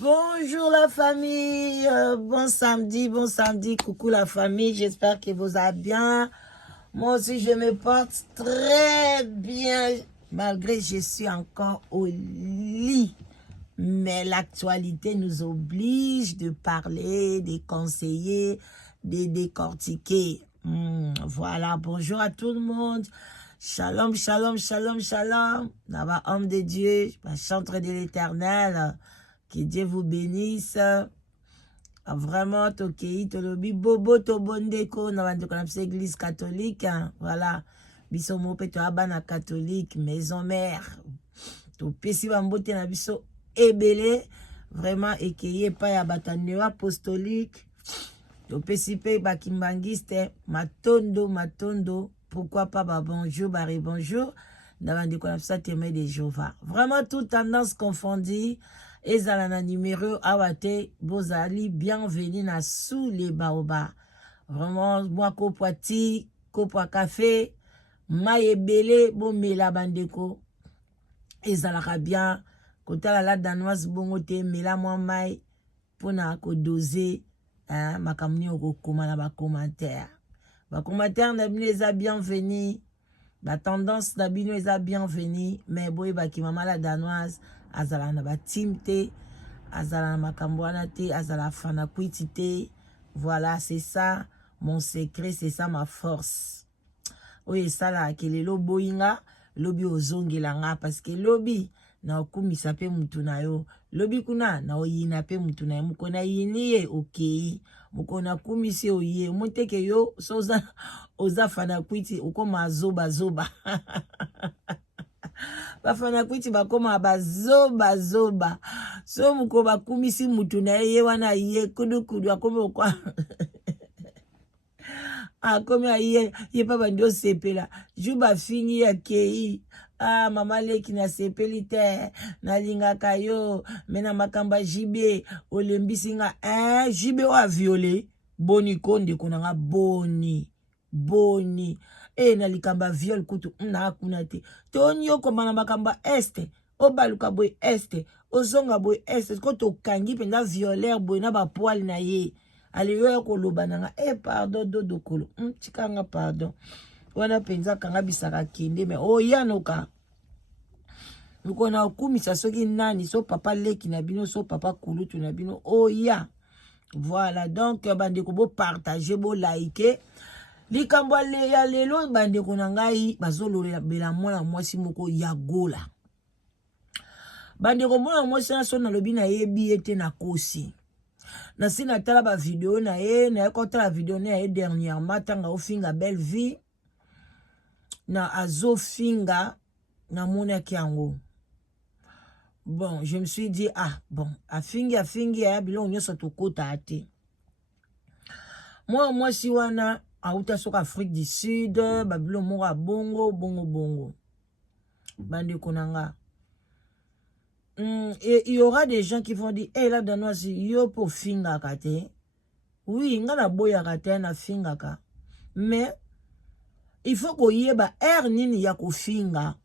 Bonjour la famille, bon samedi, coucou la famille, j'espère que vous allez bien. Moi aussi je me porte très bien, malgré que je suis encore au lit. Mais l'actualité nous oblige de parler, de conseiller, de décortiquer. Voilà, bonjour à tout le monde. Shalom, shalom, shalom, shalom. Là-bas, homme de Dieu, chantre de l'Éternel. Que Dieu vous bénisse. Vraiment, tokei, tolobi, bobo, tobondeko, na église catholique. Voilà. Biso mope to abana catholique, maison mère. To pesi bambote na biso ebele. Vraiment, ekeye pa ya bataneo apostolique. To pesi pe bakimbangiste. Matondo. Pourquoi pas, bonjour, bonjour. Dans des ça témoin de Jéhovah. Vraiment, toute tendance confondue. Ezalana numéro awate bozali bienvenue na sous les baobas. Vraiment, moi kopoati, kopoa café, maïebele, bon mela bandeko. Ezalaka bien. Kotala la danoise bongote, mela moi maï, pona ko doser, makamni oko koma na ba commentaire. Ba commentaire na bino eza bienvenue. La tendance na bino eza bienvenue. Mais boy ba ki mama la danoise. Azala na ba timte, azala na makamboana te, azala fana kwiti te. Voilà, c'est ça mon secret, c'est ça ma force. Oye sala ke lelo boyinga, lobi ozongela nga parce que lobi na okumisa pe mutu na yo. Lobi kuna na oyina pe mutu na yo. Mukona yini ye okei. Mukona kumisi oye. Muteke yo soza oza fana kwiti ukoma zoba. Bafana kwiti bakoma bazoba. So muko bakumisi mutu na ye wana ye kudu akome kwa. Akome ye pa bando sepela. Juba fingi ya kei. Mama leki na sepeli te. Na linga kayo. Mena makamba jibe. Olembisi nga. Jibe wa viole. Boni konde konanga boni. Na likamba viol kutu na akunate. Toni yo komana makamba este. Obaluka boy este. Ozonga boy este. Koto kangi penda violeur boy na ba poil na ye. Ali yo koloba nanga. Pardon dodokolo. Chikanga pardon. Wana penza kanga bisaka kende. Me yanoka. Nuko na okumisa soki nani. So papa leki na bino. So papa kulutu na bino. Ya. Voilà. Donc bandeko bo partager bo like. Likambo ya lelo bandeko na ngai bazololela bela mwana mwasi moko ya gola. Bandeko mwana mwasi na so na lobi na yebi ete na kosi. Na sina tala ba video na ye na ekota la video na ye dernièrement tanga ofinga belle vie na azofinga na mona kiango. Bon, je me suis dit afingi ya bilo nyoso to kota ate. Moi si wana Aouta soka Afrique du Sud, babilo mora bongo. Bande konanga. Et il y aura des gens qui vont dire, là danoise, yo po finga kate. Oui, ngana boya kate na finga ka. Mais, il faut qu'on y ait nini ya ko finga.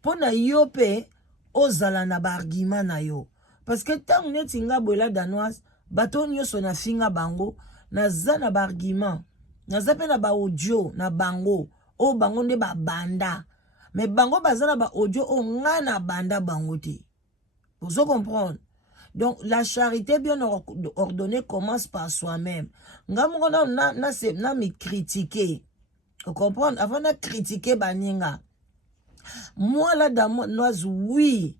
Pona yo pe, ozala na ba argument na yo. Parce que tant neti nga boya danoise, baton yo so na finga bango, na zana ba argument. Nazape na ba audio na bango o bango nde ba banda mais bango bazana ba audio o nga na banda bango te. Vous comprendre? Donc la charité bien ordonnée commence par soi-même. Nga mo na me critiquer. Vous comprendre? Avant de critiquer baninga. Moi là dans moi oui.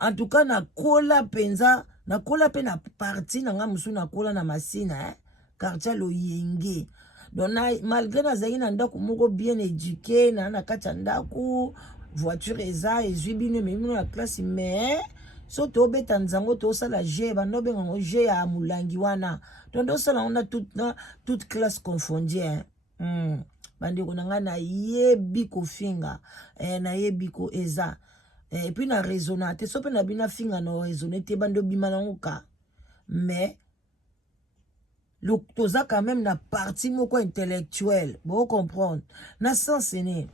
En tout cas na kola penza, na kola pe na parti na nga musu na kola na masina quartier lo yenge. Donc, malgré que na ndako moko bien éduqué, na kati ndako, voiture eza, ezubine même na classe, mais so to beta nzango to sala G, bando bengo G ya mulangi wana. Donc do sala on a toute classe confondue. Bandi ko nanga na yebi ko finga, na yebi ko eza. Et puis na raisonnate, so pe na bina finga na raisonnate bando bima na ngoka. Mais toza quand même na partie moko intellectuelle. Vous comprendre. Na sens ene.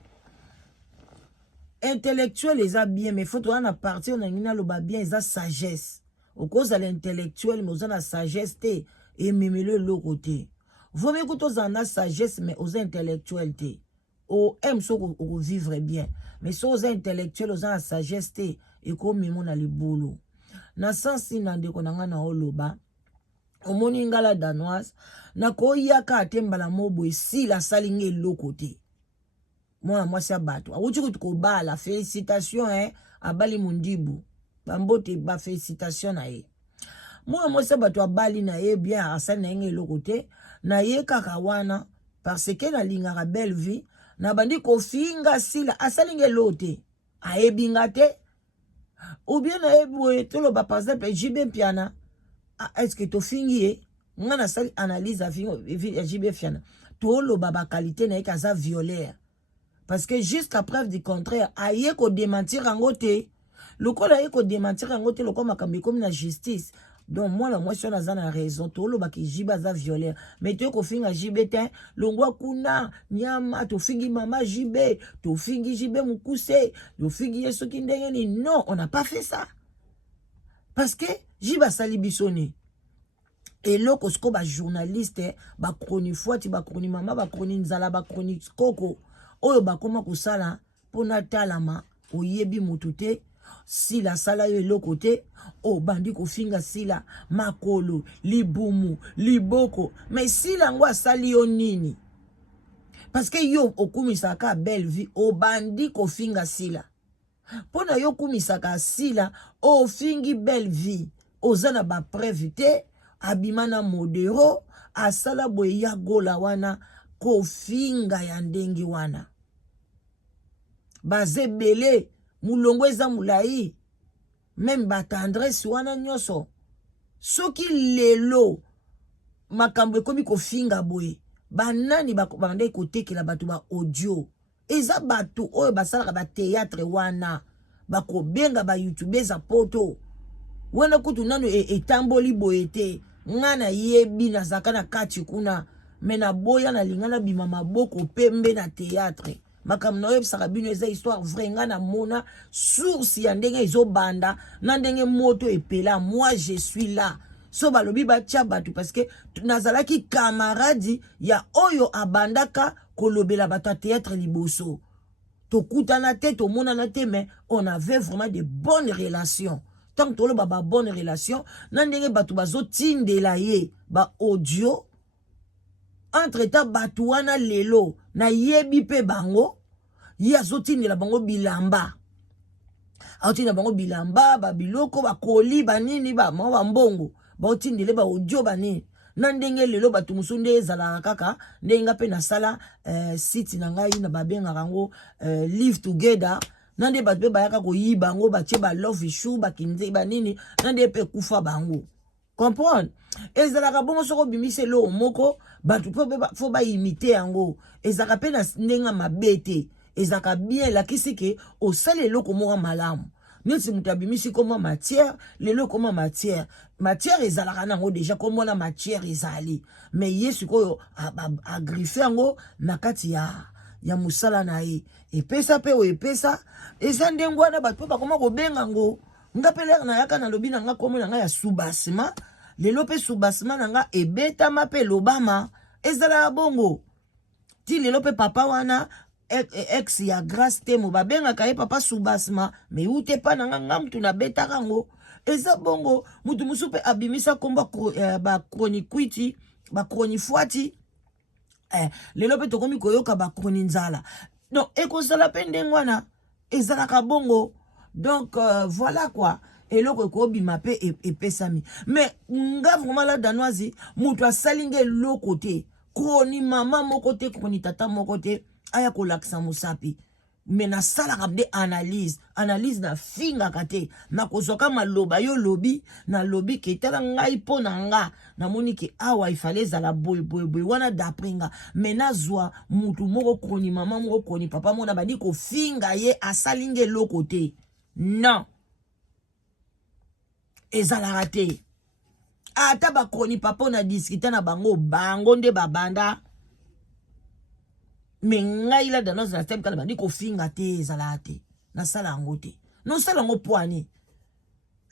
Intellectuel les a bien, mais faut toi na partie on a ngina loba bien les a sagesse. Au cause de l'intellectuel, mais aux la sagesse, et même le côté. Vous mieux que en a sagesse, mais aux intellectuels, au aime ce qu'on vivre bien. Mais si aux intellectuels, aux la sagesse, et comme même na le boulot. Na sens na ndeko na nga na oloba. Omoni ngala danoise. Na ko yaka atemba la mobo si la salinge lo côté. Moi c'est bato. Awuti ko bala félicitations abali mundibu. Bambote ba félicitations na ye. Moi c'est bato abali na ye bien asali na nge lo côté na ye kaka wana parce que na lingaka belle vie na bandi ko finga sila asali nge lote. Aebinga te ou bien na ye tolo ba par exemple JB Piana est-ce que to fingi ngana sali analyse a JB Piana tolo baba qualité na ye kaza violaire. Parce que jusqu'à preuve du contraire, aïe ko démentir en côté. Le col aïe ko démentir en côté, le comme comme la justice. Donc moi la moitié on a raison. Tout le baki jiba za violaire. Mais tu ko finga jibetin, longwa kuna nyama to fingi mama jibe, to fingi jibe mukuse, to fingi yeso kindengeni. Non, on n'a pas fait ça. Parce que jiba sali bisoni. Et là, kosko ba journaliste, ba chroni fouati, ba chroni mama, ba chroni nzala, ba chroni koko. Oyo bakoma kusala pona talama oyebi mutute si la sala yo lokote o bandi ko finga sila makolo libumu liboko mais si la ngwa sali yo nini parce que yo okumisaka belle vie o bandi ko finga sila pona yo kumisaka sila o fingi belle vie ozana ba preuve te abimana modero asala boye ya gola wana ko finga ya ndengi wana bazebele mulongo eza mulai même batandresse wana nyoso soki lelo makambo ekomi kofinga boye banani bande kotekela bato ba audio eza bato oyo basalaka ba théâtre wana bakobenga ba youtubers a poto wana kutu nano etamboli boye te ngana yebi nazaka na kati kuna mena boya na lingana bima maboko pembe na théâtre makam na yeb sakabino eza histoire vrai ngana mona source ya ndenge ezobanda na ndenge moto epela moi je suis là so balobi batia batu parce que nazalaki camarade ya oyo abandaka kolobela bata théâtre liboso tokutana te tomonana te mais on avait vraiment de bonnes relations tant que tolo baba bonne relation na ndenge batu bazotindela ye ba audio entre temps batu wana lelo na yebi pe bango ye azotindela bango bilamba aotindela bango bilamba babiloko bakoli banini bama mbongo baotindele ba audio banini na ndenge lelo batu musunde ezalaka kaka ndenga pe nasala site na ngai na babengaka yango live together nande batu pe bayaka koyiba bango batie ba love issue bakinze banini nande pe kufa bango comprendre ezalaka bongo soko bimise lo moko batu pe fo ba imiter yango ezalaka pe na ndenga mabete ezalaka bien lakisi ke osale loko moko malamu neti mutabimisi koma matière lelo koma matière ezalaka nango déjà comme na matière ezali mais yesu ko a griffe yango na kati ya musala na ye epesa pe o epesa eza ndengwa na bato bakoma kobenga ngo ngapele na yaka na lobi na nga komo na nga ya soubassement lelo pe soubassement na nga ebetama pe lobama ezala bongo ti lelo pe papa wana ex ya grâce temo babenga kaye papa soubassement mais ute pa na nga mutu na betaka ngo eza bongo mutu musu pe abimisa komba ba chroniquiti ba chronifuati lelo pe tokomi koyoka ba chroni nzala donc ekozala pe ndengwana ezalaka bongo donc voilà quoi eloko ekobima pe epesami mais nga vraiment la danoise mutu asalinge eloko te chroni mama moko te chroni tata moko te aya kolakisa musapi mais na salaka de analyse na finga kate na kozoka maloba yo lobi na lobi ke tala ngai pona nga na moni ke awa ifale zala boy wana dapringa mais na zwa mutu moko koni mama moko koni papa mona badi ko finga ye asalinge lokote non ezala rate ata ba koni papa na discuter na bango nde babanda mais ngai la dans la tête kala bandi ko finga te ezala te na sala ngo te non sala ngo poani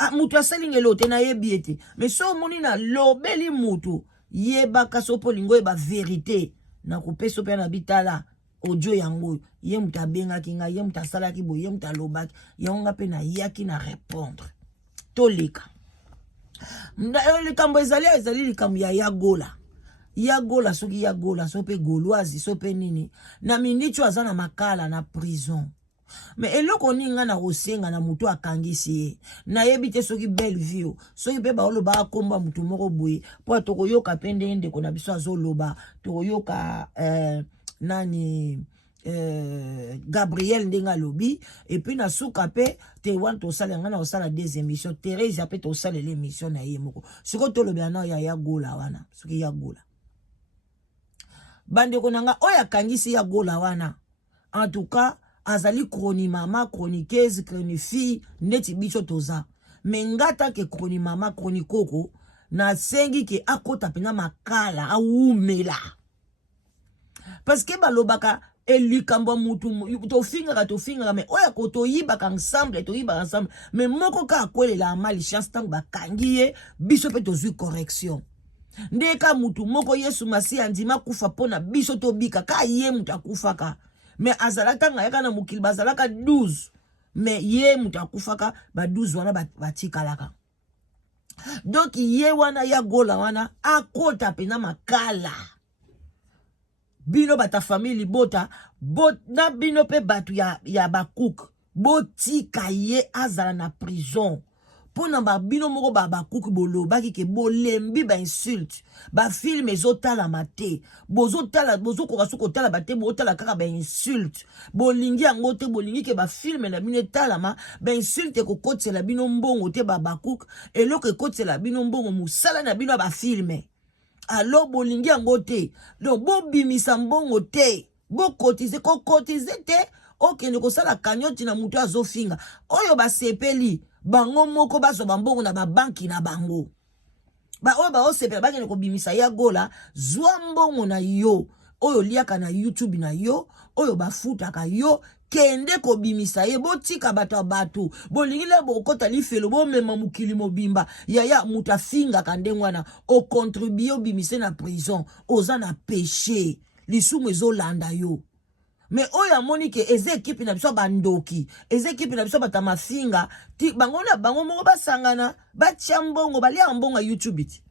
Ah, mutu asalinge lote na yebi ete. Mais so moni na lobeli mutu, yeba kasopo lingo yeba vérité. Na kupeso pe na bitala, audio yango. Ye muta benga kinga, ye muta salaki bo, ye muta lobaki. Yonga pe na yaki na répondre. Tolika. Likambo ezali likambo ya yagola. Yagola soki yagola, sope gauloise, sope nini. Na minichu azana makala na prison. Mais eloko ninga na rosenga na mutu akangisi ye. Na yebite soki belle vie. Soki pe baolo ba komba mutu moko boye. Po toko yoka pende ende kona biso azoloba. Toko yoka nani Gabriel ndenga lobi. Et puis na souka pe te wan to sala ngana osala des émissions. Thérèse pe to sala l'émission na ye moko. Siko to lobi ana ya yagola wana. Soki yagola. Bande konanga oya kangisi yagola wana. En tout cas azali chroni mama, chroniqueuse, chronifi, neti bicho toza. Mengata ke chroni mama, chronikoko, na sengi ke akota pena makala, aumela. Parce que balobaka, elikambo mutu, to finga, me oya koto yibaka ensemble, me moko ka akwele la amali chance tang bakangiye, bicho pe tozui correction. Ndeka mutu moko Yesu masi andima kufa pona bicho to bika, ka ye mutu akufaka. Mais azalaka nga yaka na mukili bazalaka 12. Mais ye mutakufaka ba 12 wana batikalaka. Donc ye wana ya gola wana akota pena makala. Bino bata family bota na bino pe batu ya bakuk. Botika ye azala na prison. Pona ba bino moko ba kuki bolo baki ke bolembi ba insulte ba film ezotala mate bozotala bozokoka soko tala bate botala kaka ba insulte bolingi yango te bolingi ke ba film na bino tala ma ba insulte ko kotela bino mbongo te ba bakuk eloko kotela bino mbongo musala na bino ba filme alors bolingi yango te donc bo bimisa mbongo te bo cotiser ko cotiser te okende ko sala kanyoti na mutu azofinga oyo ba sepeli bango moko baso bambongo na banki na bango ba oyo ba osepela bakene ko bimisa ya gola zwa mbongo na yo oyo liaka na YouTube na yo oyo bafutaka yo kende ko bimisa ye botika batu bolingile bokota lifelo bo mema mukili mobimba ya mutafinga kandengwana o contribuer bimise na prison oza na péché lisumu ezolanda yo. Mais oya monike eze ekipi na biso bandoki eze ekipi na biso batamafinga ti bango na bango moko basangana batia mbongo balia mbongo ya YouTube iti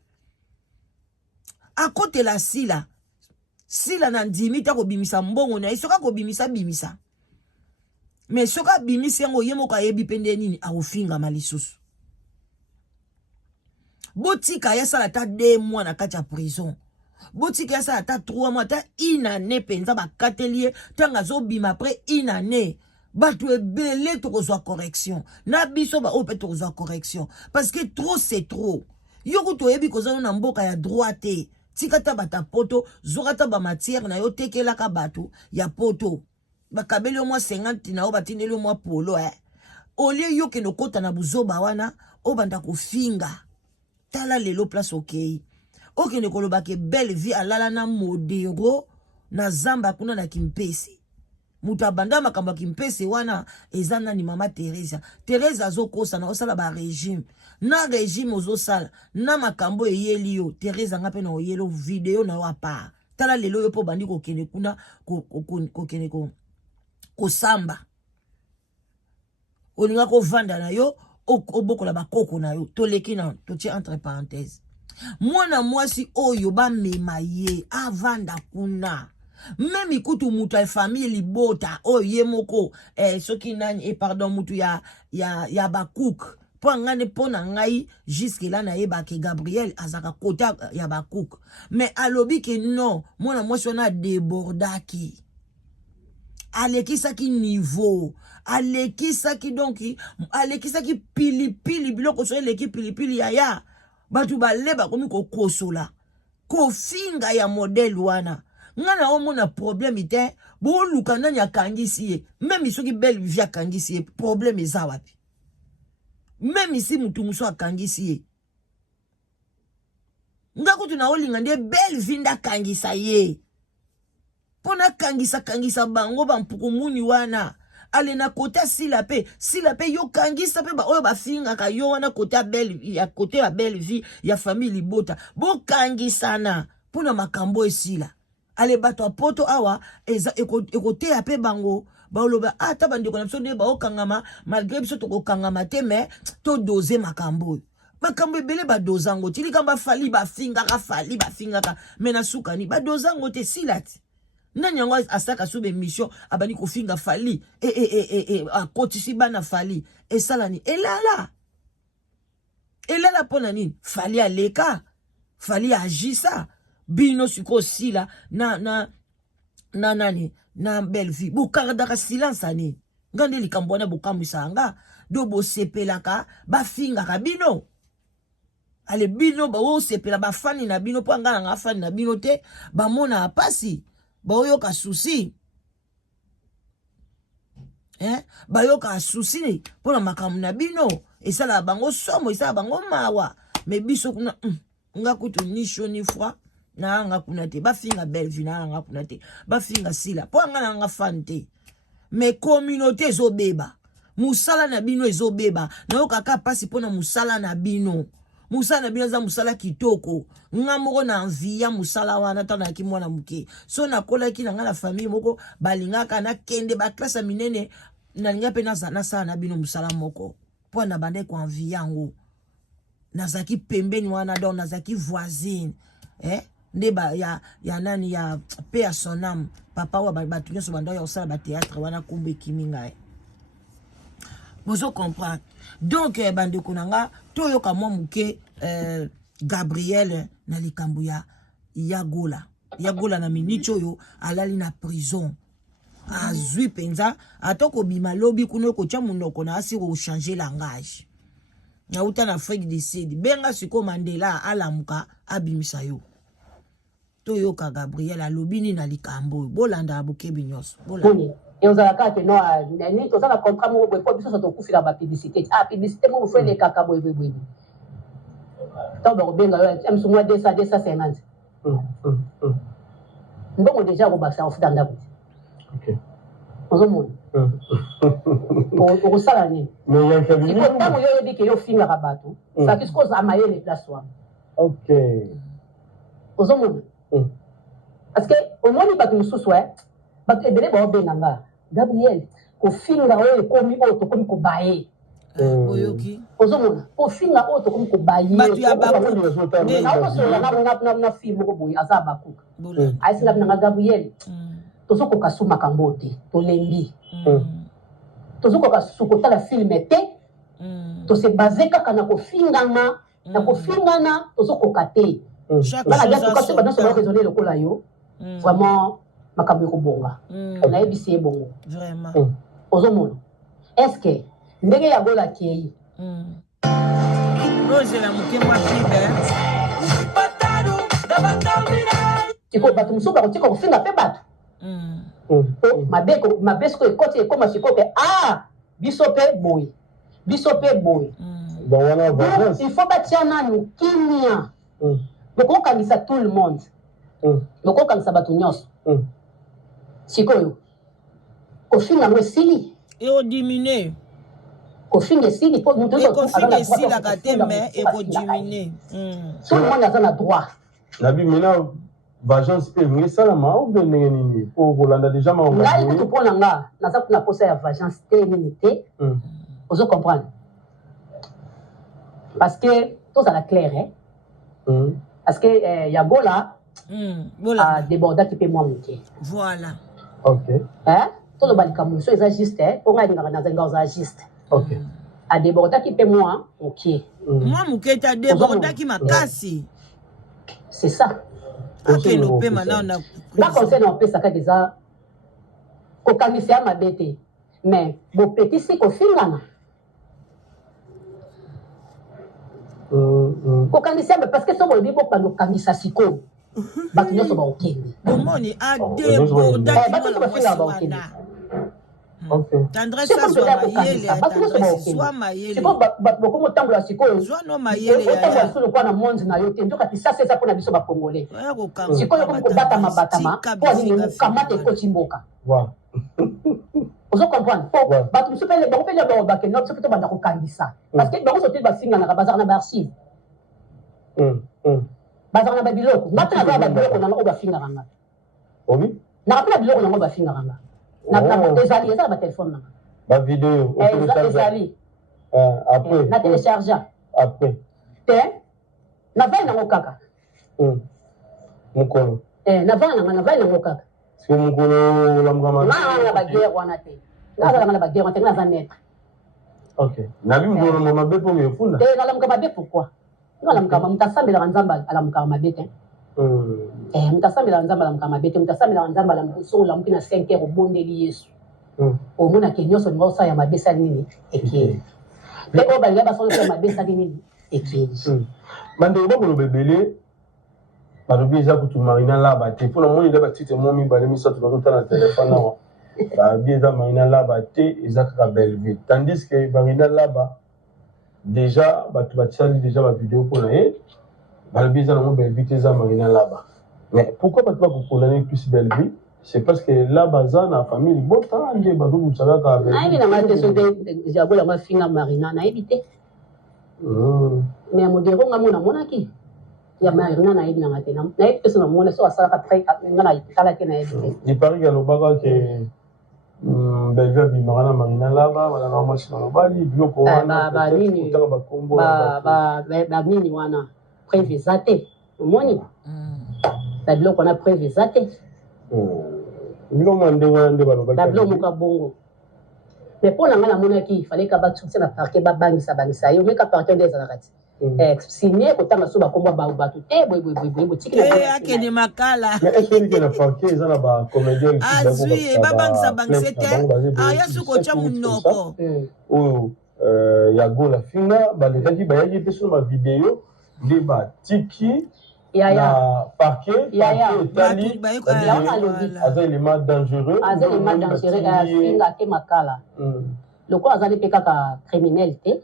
akote la sila na ndimi ta ko bimisa mbongo na isoka ko bimisa mais soka bimisi yango ye moko ayebi pende nini akofinga malisusu botika ya sala ta 2 mois na kati ya prison botika ya sala ta 3 mois ta inane penza bakatelie tanga zo bima après inane batu ebele to kozwa correction na biso ba ope to kozwa correction parce que trop c'est trop yoko to yebi kozana na mboka ya droite tikata bata poto zokata ba matière na yo tekelaka batu ya poto bakabeli au moins 50 na o batindeli au moins polo olie yoke no kota na buzoba wana obanda kofinga tala lelo place okay okende koloba ke belle vie alala na modero na zamba kuna na kimpesi mutu abanda makambo kimpesi wana ezana ni mama Teresa azokosa na osala ba régime na régime ozosala na makambo eyeli yo Teresa ngape na oyelo video na wapa tala lelo yo po bandi kokende kuna kokende kosamba olinga ko vanda na yo obokola bakoko na yo toleki na totie entre parenthèses mwana mwasi oyo ba mema ye avanda kuna même kutu mutu ya famille libota oyo ye moko soki nani pardon mutu ya bakuk po ngane pona ngai jusque là na yeba ke Gabriel azaka kota ya bakuk mais alobi ke non mwana mwasi ona débordaki alekisaki niveau alekisaki donc alekisaki pilipili biloko so eleki pilipili ya batu baleba komi kokosola kofinga ya modèle wana ngana omona problème ite bo luka nani akangisi ye même soki belle vie akangisi ye problème eza wapi même ici mutu muso akangisi ye ngako tuna olinga nde belle vie ndakangisa ye pona kangisa bango bampuku muni wana ale na côté sila pe yo kangisa pe ba oyo ba finga ka yo wana côté ya belle vie ya famille libota bo kangisana pona makambo esila ale bato apoto awa eza ekote ya pe bango baoloba ata bandeko na biso nde baokangama malgré biso tokokangama te mais to doser makambo ebele badozango ti likamba fali bafingaka me na sukani badozango te silati nani yango asaka sube mission abani kofinga fali akotisi bana fali esalani elala pona nini fali aleka fali agisa bino siko sila na nani na belle vie bokardaka silence ani ngande likambo wana bokamwisanga do bosepelaka bafingaka bino ale bino baosepela bafani na bino po anga nga fani na bino te bamona apasi baoyoka susi bayoka susi pona makamu na bino esala bango somo esala bango mawa me biso kuna nga kutu ni chaud ni froid na nga kuna te bafinga belle vie na nga kuna te bafinga sila po anga nga fan te me communauté ezobeba musala na bino ezobeba na okaka pasi pona musala na bino za musala kitoko nga moko na envie musala wana tana ki mwana muke so na kola ki na nga na famille moko balingaka na kende ba classe minene na linga pe na sala na bino musala moko po na bande ko envie yango nazaki pembeni wana donc nazaki voisine ndeba ya nani ya paix à son âme papa wa batu nyoso banda ya osala ba théâtre wana kumbe kiminga bozo comprendre donc bande kunanga toyoka mwa muke Gabriel na likambo ya Yagola na minute oyo alali na prison azwi penza atoko bima lobi kuno ko tia munoko na asi ko changer langage na uta na Afrique du Sud benga siko Mandela alamuka abimisa yo toyoka Gabriel alobini na likambo bolanda abukebi nyoso bolanda et on a quand no ni to ça la contrat mo boy po biso to kufila ba publicité publicité mo fait les kaka boy to ba benga yo am sumwa 250 ndongo déjà ko ba sa ofu danda OK ozomo o sala ni mais il y a Kevin ko tango yo yebi ke yo finga ka bato ça qu'est-ce qu'on a maillé les places wa OK ozomo parce que au moins ni ba mususu bato ebele ba benanga Gabriel ko finga oyo komi oto komi ko baye oyoki ozomona ko finga oto komi ko baye batu ya baku na film ko boy azaba ku ayisinga na Gabriel tozoko kasuma kambote to lembi tozoko kasuko tala film te to se baser kaka na ko finganga na ko fingana tozoko kate bana ya to kasi bana so ba raisonner lokola yo vraiment makambo ekobonga na ebisi ebongo vraiment ozomona est-ce que ndenge ya gola kei Roger la muke mwa pribet tiko bato musu ba tiko finga pe bato mabeko ekoti ekoma sikoke biso pe boy il faut batia nanu kimia bokokanisa tout le monde bokokanisa bato nyonso sikoyo kofinga ngo esili eodimine kofinga esili po mutu kofinga esilaka te me ekodimine tout le monde aza na droit nabi mina vagence pe ngesalama ou bien ndenge nini po kolanda déjà ma ngai kutu mpona nga naza kuna posa ya vagence te nini te ozo comprendre parce que tozala clair parce que Yagola a débordé pe moi moke voilà OK tout le balikamu so eza juste pour nga ndinga na zenga oza juste OK a débordé pe moi moke moi moke ta débordé ki makasi c'est ça OK no pe mana na la conseil on peut ça ka déjà ko kamisa mabete mais bo petit si ko fingana ko kamisa parce que so bo bibo pa no kamisa siko bato nyonso baokende bomoni adébordé tendresse azwa mayele bato bokomotambola sikoyo zwa no mayele otambola solo kwa na monde na yo te nzoka ti sasa eza mpona biso bacongolais sikoyo komi kobatama batama mpo nini kamata ekoti mboka Vous comprenez? Parce que vous pouvez dire que nous sommes tous dans Kangisa. Parce que nous sommes tous dans le bazar na archive. Bazar na biloko. Maintenant na biloko na ngo finga ranga. Oui. Na pas biloko na ngo finga ranga. Na ezali eza ba téléphone na. Ba vidéo. Ezali. Après. Na télécharger. Après. Na vai na ngo kaka. Mukolo. Na vai na ngo kaka. Si mukolo la mukama. Na ba guerre wana te. Na ba guerre wana te na za net. OK. Na bi mukolo mama be po ngefunda. Na la mukama be pourquoi? Na la mukama mutasambela nzamba ala mukama be te. Mutasambela nzamba ala mukama be te, mutasambela nzamba ala mbuso la mukina 5 heures obondeli Yesu. Omona ke nyoso ngosa ya mabesa nini eke. Pe o ba ngaba so ya mabesa nini eke. Mande ba ko bebele barobi eza kutu marina laba te mpona moni nde batite mo mibale misato bakota na telefone awa barobi eza marina laba te eza kaka Belleville tandis que marina laba déjà bato batiali déjà bavideo mpona ye barobi eza nango Belleville te eza marina laba mais pourquoi bato bakokondane plus Belleville c'est parce que laba aza na famille libota nde bazokusa kaka nayebi nanga te so te jabolanga finga marina nayebi te mais modero nga mona monaki ya marina na yebi nanga te na yebi te so na mona so asalaka très nga na tala te na yebi te il paraît que lobaka ke Belleville bimaka na marina laba bana na mwasi na lobali biloko wana banini banini wana preuve eza te omoni babiloko wana preuve eza te biloko ndenge wana nde balobaki babiloko moko bongo mais mpo na nga namonaki fallait ka batutisa na parquet babangisa yo meka parquet nde ezalaka ti signé kotanga so bakomba bato te akende makala mais est-ce que na parquet eza na bacomédien azwi babangisa te aya soki otya monoko oyo ya gola finga balekaki bayaki mpe sono bavideo nde batiki na parquet etali aza élément dangereux finga te makala lokola azali mpe kaka criminel te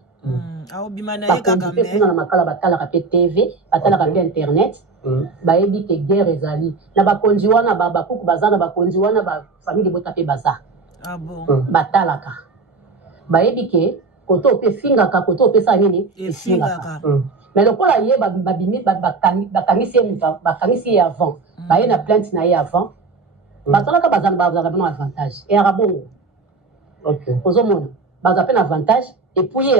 na makala batalaka mpe tv batalaka mpe internet bayebi ke guerre ezali na bakonzi wana bakuku baza na bakonzi wana bafamille bota mpe baza batalaka bayebi ke koto mpe efingaka koto opesa nini efingaka mais lokola ye bakangisi ye avant baye na plainte na ye avant basalaka bazalaka bino avantage eyaka bongo ozomona baza mpe na avantage epuis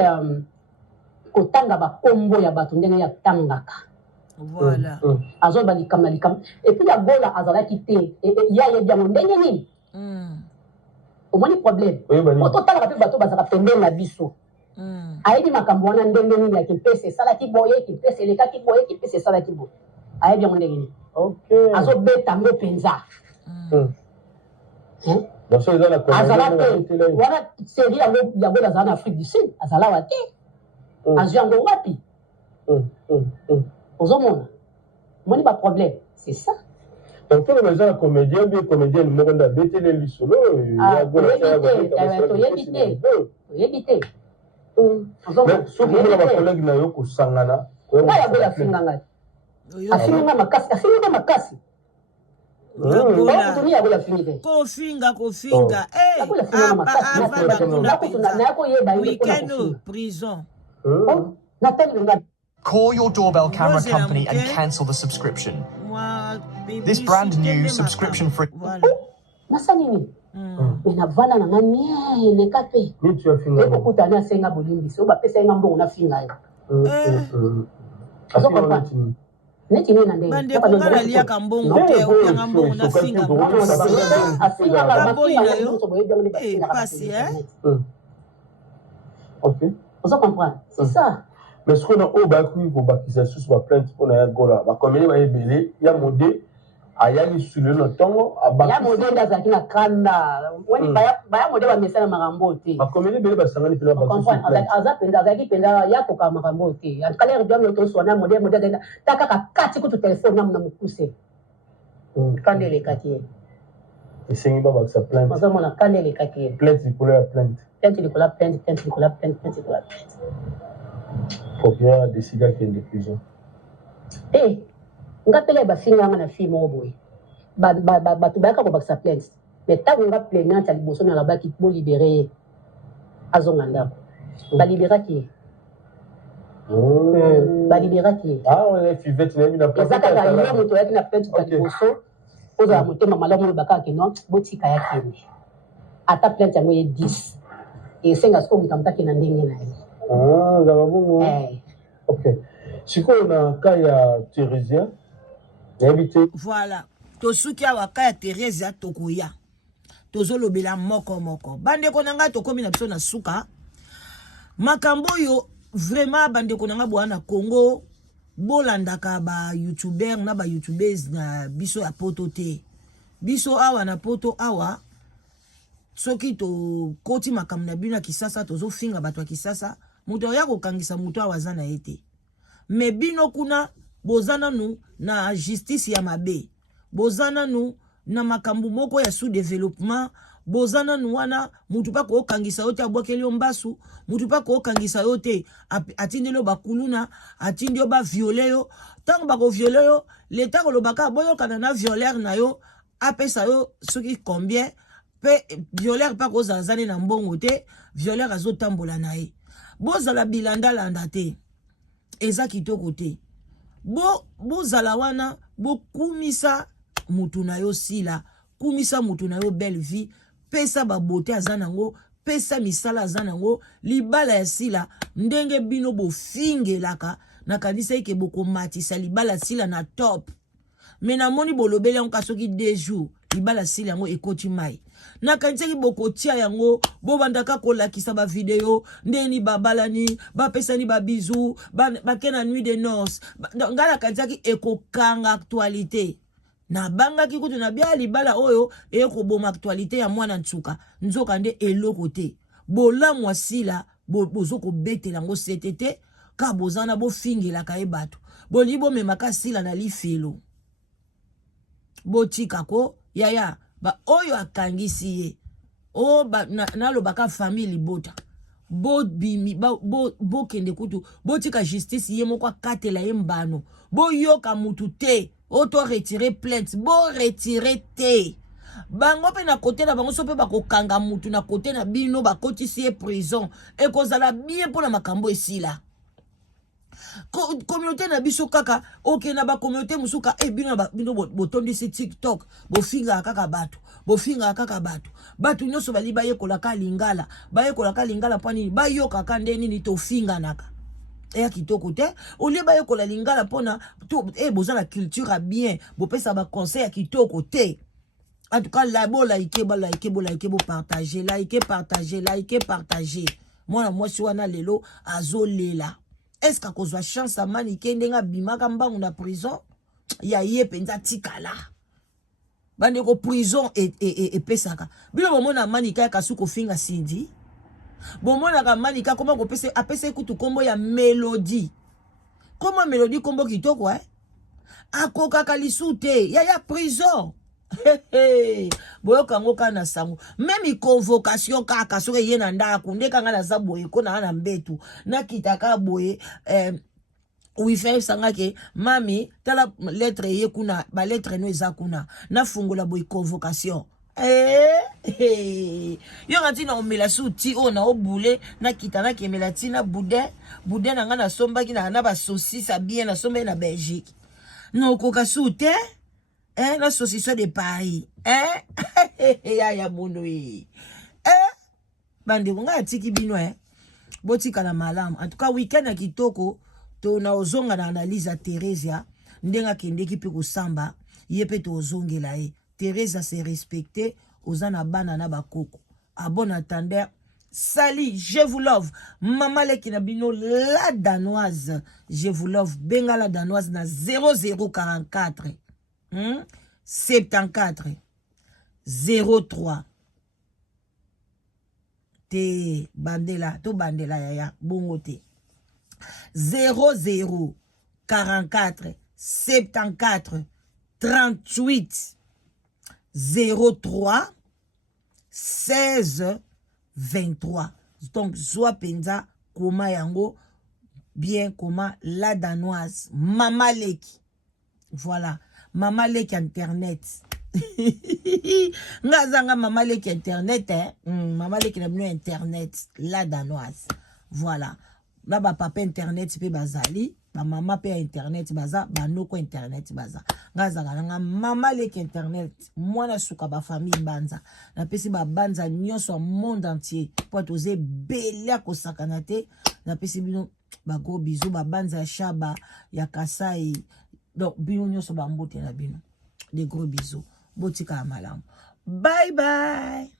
kotanga bakombo ya bato ndenge ya tangaka voilà azoba likambo na likambo epuis ya gola azalaki te ya yebi yango ndenge nini omoni problème ototangaka mpe bato bazalaka pembeni na biso ayebi makambo wana ndenge nini ya kipese esalaki boye kipese elekaki boye kipese esalaki boye ayebi yango ndenge nini azobeta yango mpenza azala te wana seri yango azala na Afrique du Sud azala wa te azwi yango wapi ozomona omoni baproblème c'est ça donc tolo eza na comédien mpe comédienne moko nde abetele lisolo oyebi te soki omona bakolege na yo kosangana ayagola afinganga afinganga makasi kofinga weekend prison. Call your doorbell camera company and cancel the subscription. This brand new subscription free. Nasanini menavana na ngani nekape ekukuta na senga bolimbisi oba pesa nga mbongo na finga yo neti nini ndenge bande ko kana lia kambongo te opanga mbongo na finga afinga yo pasi OK on comprend c'est ça mais ce qu'on a au baku ko bakisa sous ba plainte pour na ya gola ba komeli ba ebele ya modé ayali sule no tongo abaki ya modé ndazaki na kanda wani baya modé ba mesana makambo te ba komeli bele ba sangani pela ba azaki penda ya koka makambo te atkale ndio to so na modé taka kati kutu telefone na mukuse kandele kati esengi ba bakisa plainte mazo mona kandele kati plainte pour la plainte procureur a décidé qu'il y ait une prison. Ngapele ba finga na fi mo boy. Ba tu ba ka ko bakisa plainte. Mais tant qu'on va plaignante à l'Ibosso là-bas qui peut libérer Azonganda. Va libérer qui? Va libérer qui? Ah, on est fivette, on a pas. Exactement, il y a un moto qui a fait tout à l'Ibosso. Aux amours, maman, là, mon baka qui non, boti kaya kende. À ta plainte, il y a 10. Et c'est un scope qui est en ligne. Ah, d'accord. Ok. Si on a Kaya Thérésien, voilà. Tosuki awa Kaya Thérésien tokoya. Tozolo bela moko moko. Bande konanga tokomi na biso na suka. Makambo yo vraiment bande konanga bwana Congo. Bolandaka ba YouTuber na ba YouTubers na biso ya poto te. Biso awa na poto awa. Soki to koti makambo na bino kisasa tozo finga bato ya kisasa. Muto ya kokangisa muto awaza na ete. Me bino kuna bozana nu na justice ya mabe. Bozana nu na makambu moko ya sous-développement. Bozana nu wana mutu pa ko kangisa yote abwakeli ombasu. Mutu pa ko kangisa yote atindelo bakuluna, atindio ba violeyo. Tango bako violeyo, l'État ko lobaka boyo kanana violeur na yo apesa yo soki combien pe violeur pa ko zanzane na mbongo te, violeur azo tambola na ye. Bozala bilanda landa te. Eza kitoko te. Bozala wana bo kumisa mutu na yo sila, kumisa mutu na yo belle vie, pesa ba beauté azanango, pesa misala azanango, libala ya sila, ndenge bino bo finge laka, na kanisa ike boko matisa libala sila na top. Mena moni bolobele yango kasoki 2 jours, libala sila yango ekoti mai. Na kanisa ki boko tia yango, bo bandaka kolakisa ba video, ndeni babalani, ba pesani ba bisou, ba kena nuit de noces. Ngala kanisa ki ekokanga actualité. Na banga ki kutu na bia libala oyo, eko boma actualité ya mwana nsuka. Nzoka nde eloko te. Bola mwasila, bozoko bete lango setete, ka bozana bo fingi la kae bato. Bolibo memaka sila na li filo. Bo chikako, yaya, ba oyo akangisi ye. O ba na lo baka family bota. Bo bimi, bo kende kutu, bo tika justice ye mokwa katela ye mbano. Bo yoka mutu te. Auto retirer plainte, bo retirer te. Bango pe na côté na bango so pe bako kanga mutu na côté na bino bakoti si prison e kozala bien pour la makambo esila. Communauté na biso kaka ok na ba communauté musuka e bino botondi si TikTok bo finga kaka bato bo finga kaka bato bato nyoso bali baye kolaka lingala baye kolaka lingala pani bayo kaka ndeni ni to finga naka. Eya kitoko te olie baye kola lingala pona to boza la culture bien bo pesa ba conseil ya kitoko te. En tout cas la bo like bo partager moi moi si wana lelo azolela. Est-ce que kozwa chance a mani kendenga bimaka mbangu na prison ya ye penza tikala bande ko prison et pesaka bilo bomona mani kaya kasuko finga sindi bomona ka mani ka koma ko pese apese kutu kombo ya Mélodie. Comment Mélodie kombo kitoko akoka kalisute ya prison. Boyo kango kana sango même convocation kaka soke ye na ndako ndeka nga na zaboye ko na mbetu na kitaka boye oui fait sanga ke mami tala lettre ye kuna ba lettre no eza kuna na fungola boye convocation yo ngati na omela suti o na obule na kitana kemela tina boudin na nga na sombaki na ba saucisse bien na sombe na Belgique no koka sute la saucisson de Paris. Ya monoé. Bande nga tiki bino botika na malamu. En tout cas weekend kitoko to na ozonga na analyse à Thérèse ndenga kendeki pe ko samba yepe to ozongela Thérèse s'est respectée ozana bana na bakoko. À bon entendeur. Sali, je vous love. Maman Lekina Bino, la danoise. Je vous love. Benga la danoise na 0044. 74 03 te bandela to bandela ya bongo te 00 44 74 38 03 16 23. Donc soit penza koma yango bien koma la danoise Mama Leki. Voilà. Maman Leki internet. Ngazanga maman leki internet, maman leki na bino internet, la danoise. Voilà. Là, papa internet, pe bazali. Ba maman pe internet, baza. Ba noko internet, baza. Ngazanga nga maman leki internet. Moi na suka ba famille banza. Na pesi ba banza nyonso monde entier. Po toze belia ko sakanate. Na pesi bino ba gros bisous ba banza shaba ya Kasai. Donc bino nyonso ba mbote na bino. Des gros bisous. Botika amalam. Bye bye.